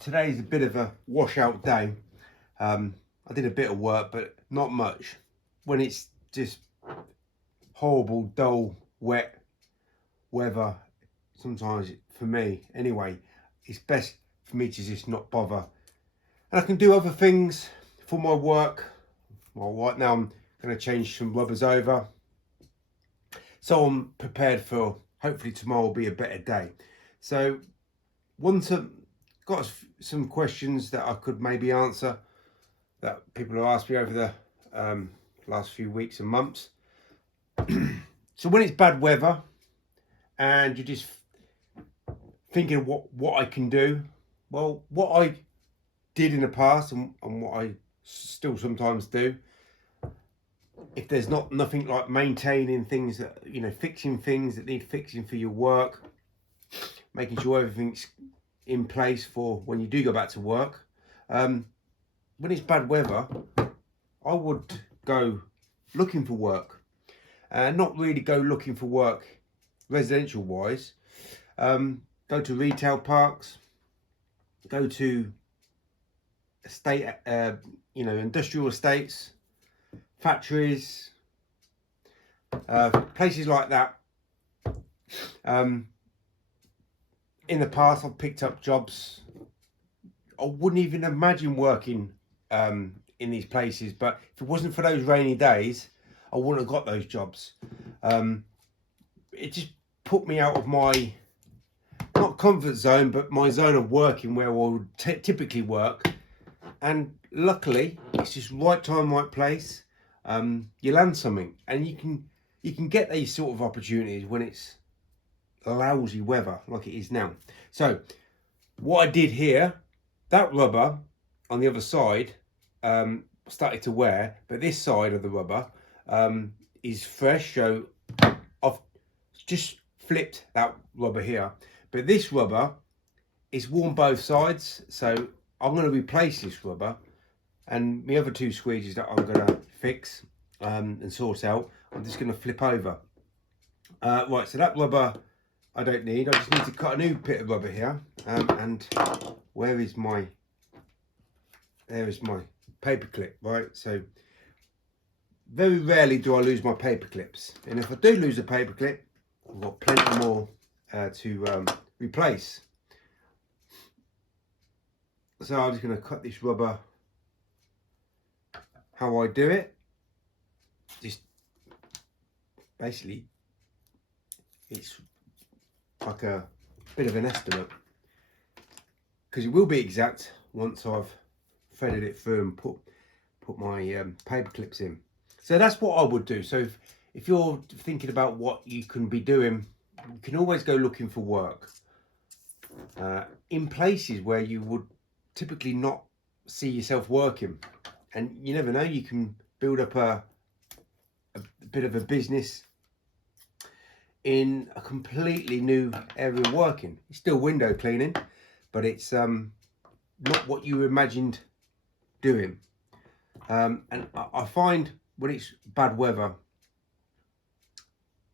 today's a bit of a washout day. I did a bit of work, but not much. When it's just horrible, dull, wet weather, sometimes for me anyway, it's best for me to just not bother. And I can do other things for my work. Well, right now I'm going to change some rubbers over. So I'm prepared for, hopefully tomorrow will be a better day. So got some questions that I could maybe answer that people have asked me over the last few weeks and months. So when it's bad weather and you're just thinking of what I can do, well, what I did in the past and what I still sometimes do, if there's nothing like maintaining things that, fixing things that need fixing for your work, making sure everything's in place for when you do go back to work. When it's bad weather, I would go looking for work, and not really go looking for work residential wise. Go to retail parks, go to estate, industrial estates, factories, places like that. In the past, I've picked up jobs I wouldn't even imagine working in these places, but if it wasn't for those rainy days, I wouldn't have got those jobs. It just put me out of my, not comfort zone, but my zone of working where I would typically work. And luckily, it's just right time, right place. You land something, and you can get these sort of opportunities when it's lousy weather like it is now. So what I did here, that rubber on the other side started to wear, but this side of the rubber is fresh. So I've just flipped that rubber here, but this rubber is worn both sides, so I'm going to replace this rubber, and the other two squeegees that I'm going to fix and sort out, I'm just going to flip over. Right, so that rubber I don't need. I just need to cut a new bit of rubber here. And there is my paper clip, right? So very rarely do I lose my paper clips, and if I do lose a paper clip, I've got plenty more to replace. So I'm just going to cut this rubber how I do it. Just basically, it's like a bit of an estimate, because it will be exact once I've threaded it through and put my paper clips in. So that's what I would do. So if you're thinking about what you can be doing, you can always go looking for work in places where you would typically not see yourself working, and you never know, you can build up a bit of a business in a completely new area of working. It's still window cleaning, but it's not what you imagined doing. And I find when it's bad weather,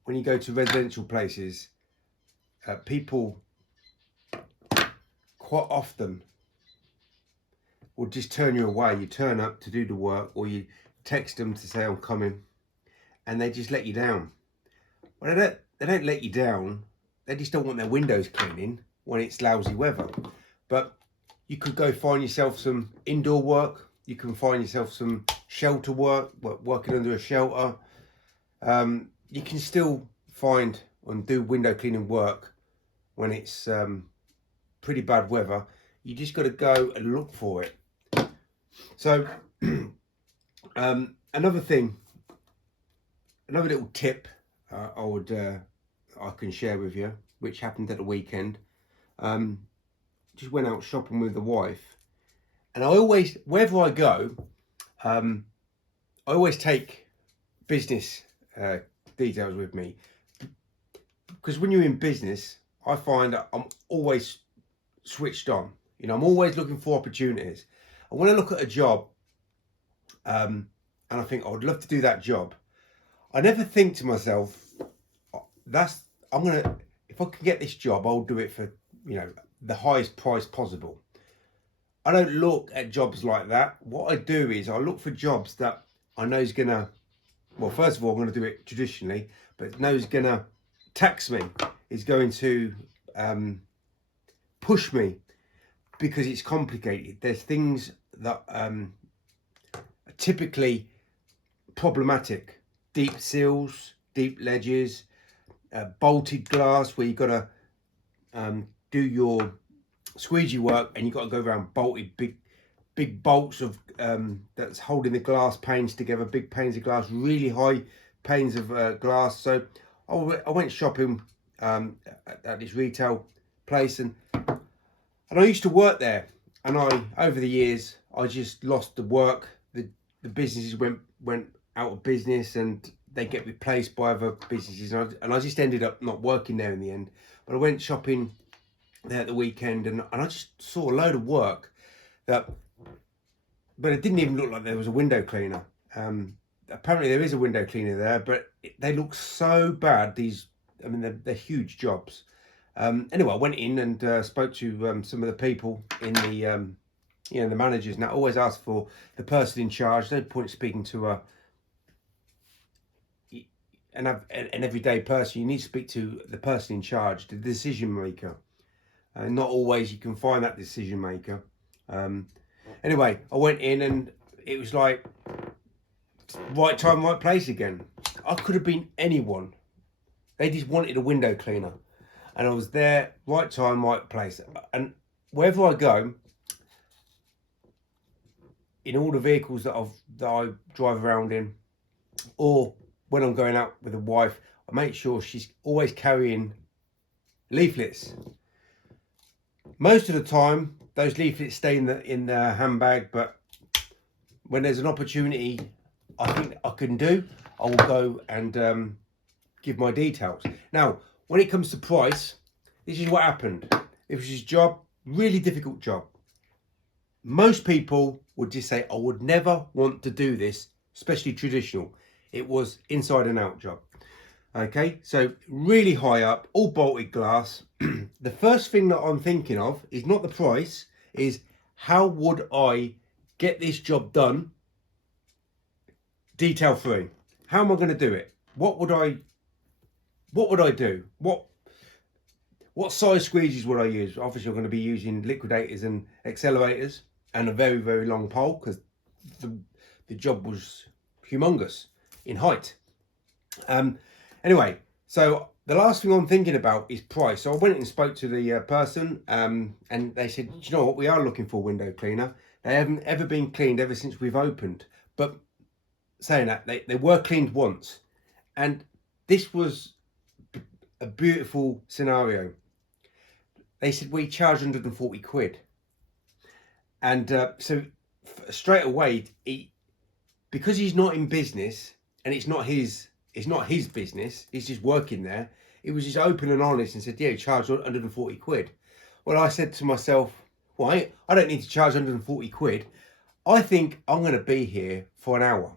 when you go to residential places, people quite often will just turn you away. You turn up to do the work, or you text them to say I'm coming, and they just let you down. Well, they don't let you down, they just don't want their windows cleaning when it's lousy weather. But you could go find yourself some indoor work, you can find yourself some shelter work, working under a shelter. You can still find and do window cleaning work when it's pretty bad weather. You just got to go and look for it. So another little tip I can share with you, which happened at the weekend. Just went out shopping with the wife, and I always, wherever I go, I always take business details with me, because when you're in business, I find that I'm always switched on. I'm always looking for opportunities. And when I look at a job, and I think I would love to do that job, I never think to myself, if I can get this job, I'll do it for, the highest price possible. I don't look at jobs like that. What I do is I look for jobs that I know is gonna, well, first of all, I'm gonna do it traditionally, but know is gonna tax me, is going to push me, because it's complicated. There's things that are typically problematic: deep sills, deep ledges, bolted glass where you've got to do your squeegee work, and you've got to go around bolted big bolts of that's holding the glass panes together, big panes of glass, really high panes of glass. So I went shopping at this retail place, and I used to work there, and over the years I just lost the work. The businesses went out of business, and they get replaced by other businesses, and I just ended up not working there in the end. But I went shopping there at the weekend, and I just saw a load of work that, but it didn't even look like there was a window cleaner. Apparently there is a window cleaner there, but they look so bad. I mean, they're huge jobs. Anyway, I went in and spoke to some of the people in the, the managers. And I always ask for the person in charge. No point speaking to an everyday person. You need to speak to the person in charge, the decision maker. Not always you can find that decision maker. Anyway, I went in, and it was like right time, right place again. I could have been anyone. They just wanted a window cleaner, and I was there, right time, right place. And wherever I go, in all the vehicles that I drive around in, or when I'm going out with a wife, I make sure she's always carrying leaflets. Most of the time, those leaflets stay in the handbag, but when there's an opportunity I think I can do, I will go and give my details. Now, when it comes to price, this is what happened. It was his job, really difficult job. Most people would just say, I would never want to do this, especially traditional. It was inside and out job. Okay, so really high up, all bolted glass. The first thing that I'm thinking of is not the price, is how would I get this job done detail free? How am I going to do it? What would I do? What size squeegees would I use? Obviously I'm going to be using liquidators and accelerators, and a very, very long pole, because the job was humongous in height. Anyway, so the last thing I'm thinking about is price. So I went and spoke to the person, and they said, do you know what, we are looking for a window cleaner. They haven't ever been cleaned ever since we've opened. But saying that, they were cleaned once, and this was a beautiful scenario. They said, we charge 140 quid. And so straight away, because he's not in business, and it's not his business, he's just working there, he was just open and honest and said, yeah, he charged 140 quid. Well, I said to myself, well, I don't need to charge 140 quid. I think I'm going to be here for an hour.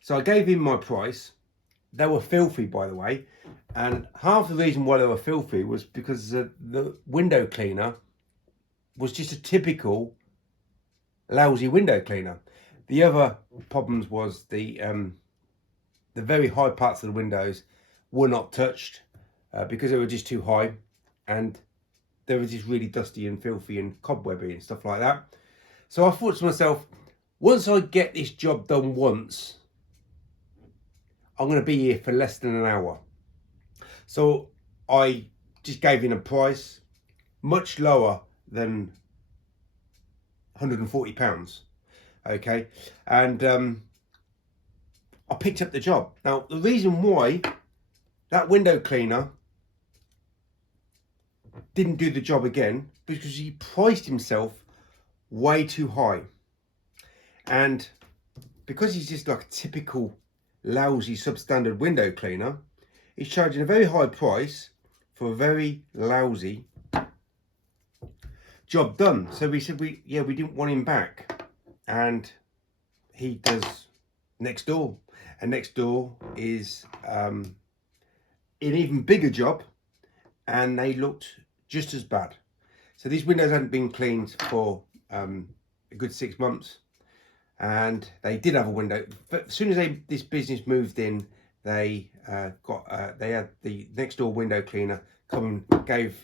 So I gave him my price. They were filthy, by the way. And half the reason why they were filthy was because the window cleaner was just a typical lousy window cleaner. The other problems was the very high parts of the windows were not touched because they were just too high, and they were just really dusty and filthy and cobwebby and stuff like that. So I thought to myself, once I get this job done once, I'm going to be here for less than an hour. So I just gave him a price much lower than £140. Okay, and I picked up the job. Now, the reason why that window cleaner didn't do the job again, because he priced himself way too high. And because he's just like a typical lousy substandard window cleaner, he's charging a very high price for a very lousy job done. So we said we didn't want him back. And he does next door. And next door is an even bigger job, and they looked just as bad. So these windows hadn't been cleaned for a good 6 months, and they did have a window. But as soon as this business moved in, they they had the next door window cleaner come and gave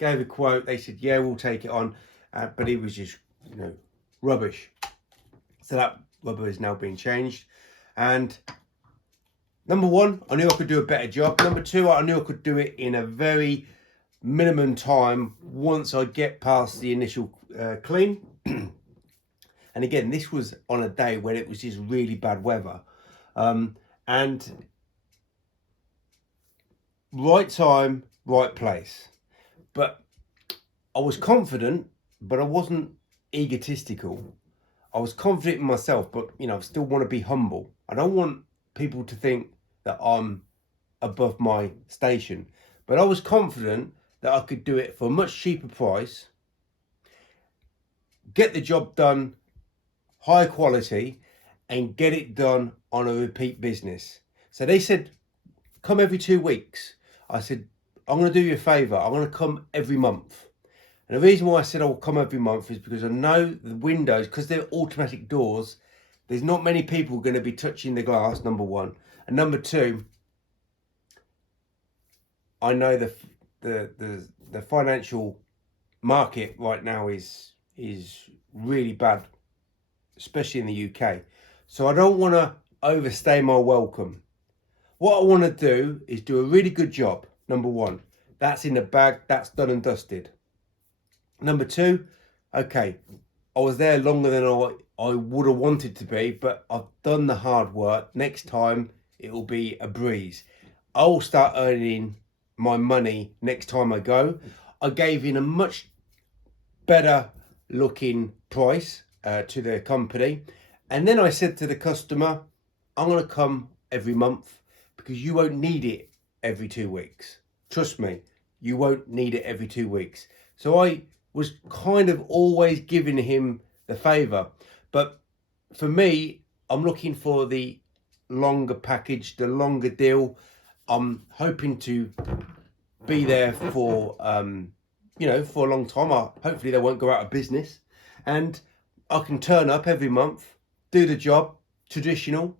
a quote. They said, yeah, we'll take it on, but it was just, you know, rubbish. So that rubber is now being changed, and number one, I knew I could do a better job. Number two, I knew I could do it in a very minimum time once I get past the initial clean. And again, this was on a day when it was just really bad weather, and right time, right place. But I was confident, but I wasn't egotistical. I was confident in myself, but you know, I still want to be humble. I don't want people to think that I'm above my station, but I was confident that I could do it for a much cheaper price, get the job done high quality, and get it done on a repeat business. So they said, come every 2 weeks. I said, I'm going to do you a favour. I'm going to come every month. And the reason why I said I'll come every month is because I know the windows, because they're automatic doors, there's not many people going to be touching the glass, number one. And number two, I know the financial market right now is really bad, especially in the UK. So I don't want to overstay my welcome. What I want to do is do a really good job, number one. That's in the bag, that's done and dusted. Number two, okay, I was there longer than I would have wanted to be, but I've done the hard work. Next time, it will be a breeze. I'll start earning my money next time I go. I gave in a much better looking price to the company. And then I said to the customer, I'm going to come every month because you won't need it every 2 weeks. Trust me, you won't need it every 2 weeks. So I was kind of always giving him the favour. But for me, I'm looking for the longer package, the longer deal. I'm hoping to be there for, you know, for a long time. Hopefully they won't go out of business. And I can turn up every month, do the job, traditional,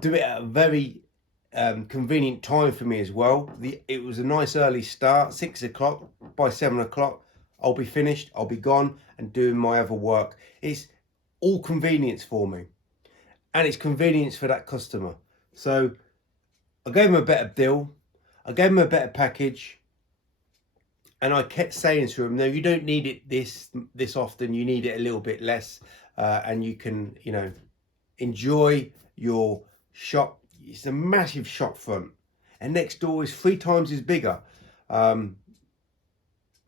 do it at a very convenient time for me as well. It was a nice early start, 6 o'clock. By 7 o'clock, I'll be finished, I'll be gone and doing my other work. It's all convenience for me, and it's convenience for that customer. So I gave him a better deal, I gave him a better package, and I kept saying to him, no, you don't need it this often, you need it a little bit less, and you can, you know, enjoy your shop. It's a massive shop front, and next door is 3 times as bigger.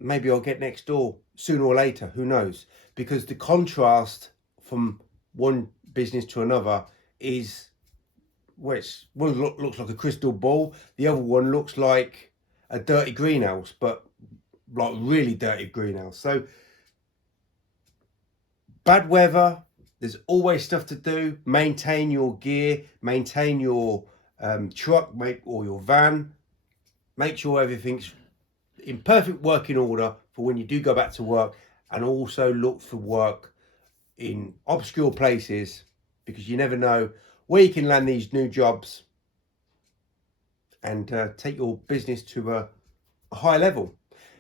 Maybe I'll get next door sooner or later, who knows, because the contrast from one business to another is, well, one looks like a crystal ball, the other one looks like a dirty greenhouse, but like really dirty greenhouse. So bad weather, there's always stuff to do. Maintain your gear, maintain your truck, or your van. Make sure everything's in perfect working order for when you do go back to work, and also look for work in obscure places, because you never know where you can land these new jobs and take your business to a high level.